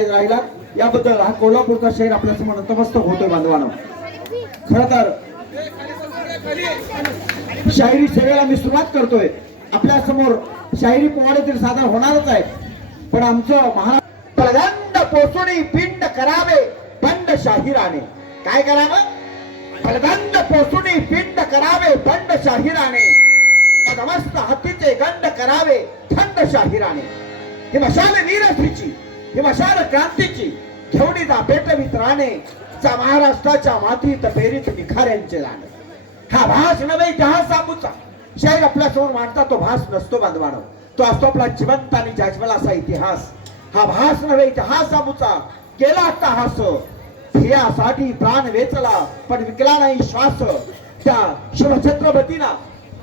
राहिला. याबद्दल हा कोल्हापूरचा शहर आपल्यासमोर नतमस्तक होतोय बांधवानं. खर तर शाहिरी सेवेला मी सुरुवात करतोय. आपल्यासमोर शाहिरी पोवाडे सादर होणारच आहे. पण आमचं महाराष्ट्र प्रदंड पोचुणी पिंड करावे बंड शाहिराने काय करावं? प्रदंड पोचुणी पिंड करावे बंड शाहिराने मदमस्त हत्तीचे गंड करावे थंड शाहिराने ही मशाल वीरश्रीची ही मशाल क्रांतीची घेऊन जा पेट मित्राने चा महाराष्ट्राच्या मातीत पेरीत निखाऱ्यांचे राणे हा भास नव्हे जहाज साबूचा शाहीर आपल्यासमोर मांडता तो भास नसतो बांधवानो. तो असतो आपला जिवंत आणि जाजवल असा इतिहास. हा भास नव्हे जहाज साबूचा केला आता हास. ध्येयासाठी प्राण वेचला पण विकला नाही श्वास. त्या शिवछत्रपतीना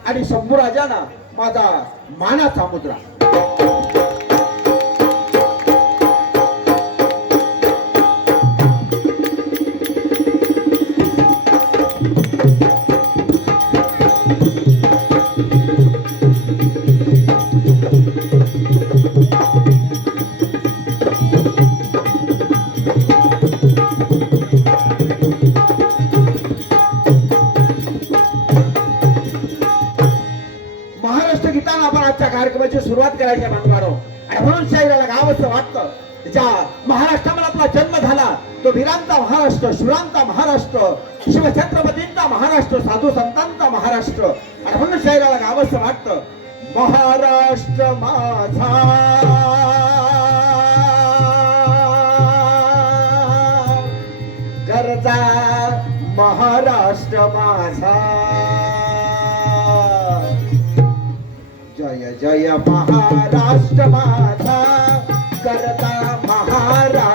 आणि शंभूराजाना माझा मानाचा मुद्रा. कार्यक्रमाची बांधवारो आणि म्हणून वाटतं ज्या महाराष्ट्रामध्ये आपला जन्म झाला तो वीरांचा महाराष्ट्र शिवरांचा महाराष्ट्र शिवछत्रपतींचा महाराष्ट्र साधू संतांचा महाराष्ट्र. आणि म्हणून शाहिराला गावचं वाटतं महाराष्ट्र माझा. गरजा महाराष्ट्र माझा. जय जय महाराष्ट्र माता करता महाराष्ट्र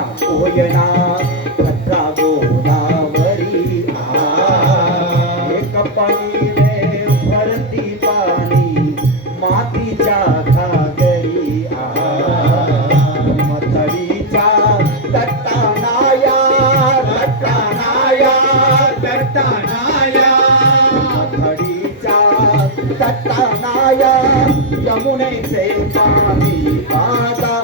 कृष्णा कोयना भद्रा गोदावरी एक पाणी रे भरती पाणी मातीच्या घागरी यमुनेचे पाणी पादा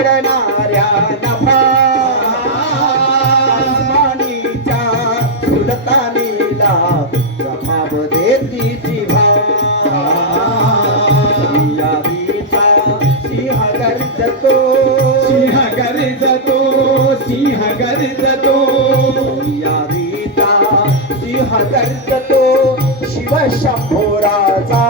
गडगडणाऱ्या नभा आसमानीच्या सुलतानीला प्रभाव देती जिभा सिंह गर्जतो. सिंह गरजतो सिंह गरजतो. यावीचा सिंह गर्जतो. शिवशंभोराचा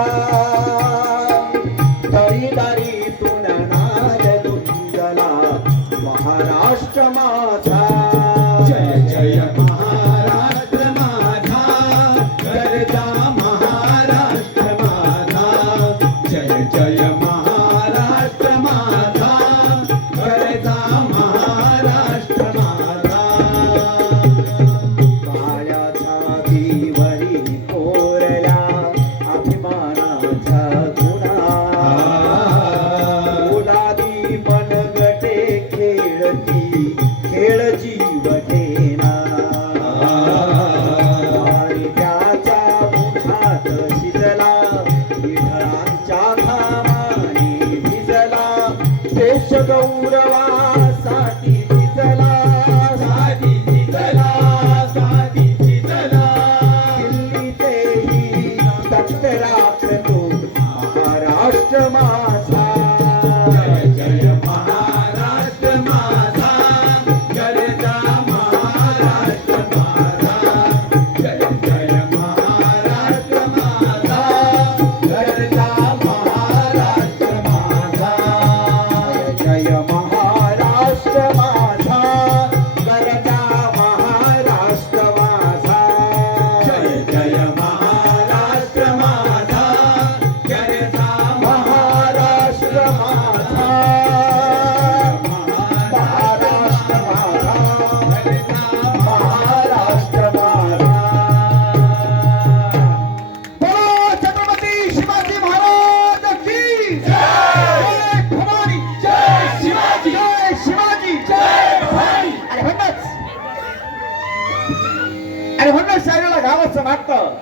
शायरीला गावाचं लागतं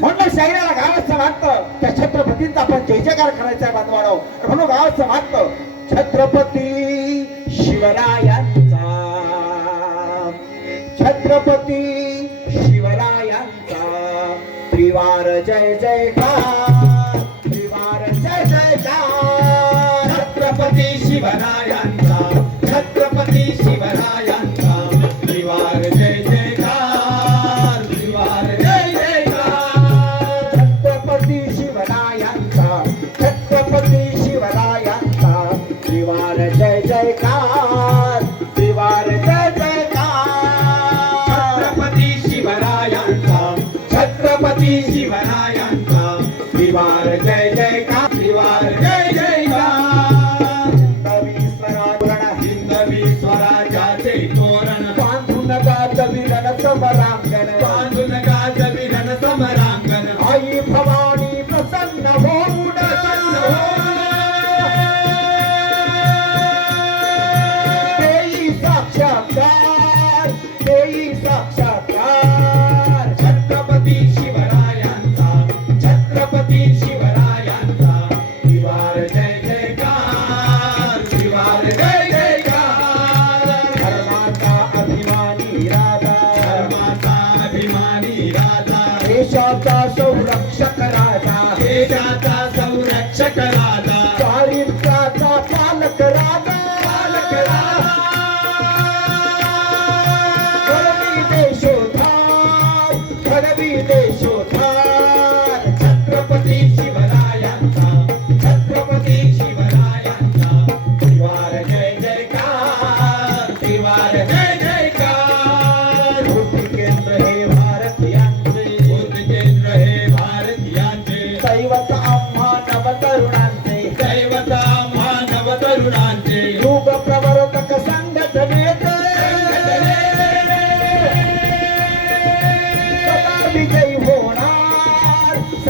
म्हणलं त्या छत्रपतींचा आपण जय जयकार करायचा आहे बांधवाडव म्हणून छत्रपती शिवरायांचा. छत्रपती शिवरायांचा. त्रिवार जय जयकार. त्रिवार जय जयकार. Chhatrapati Shivraya Shivarayanta Vivar Jai Jai Kaya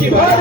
की भारत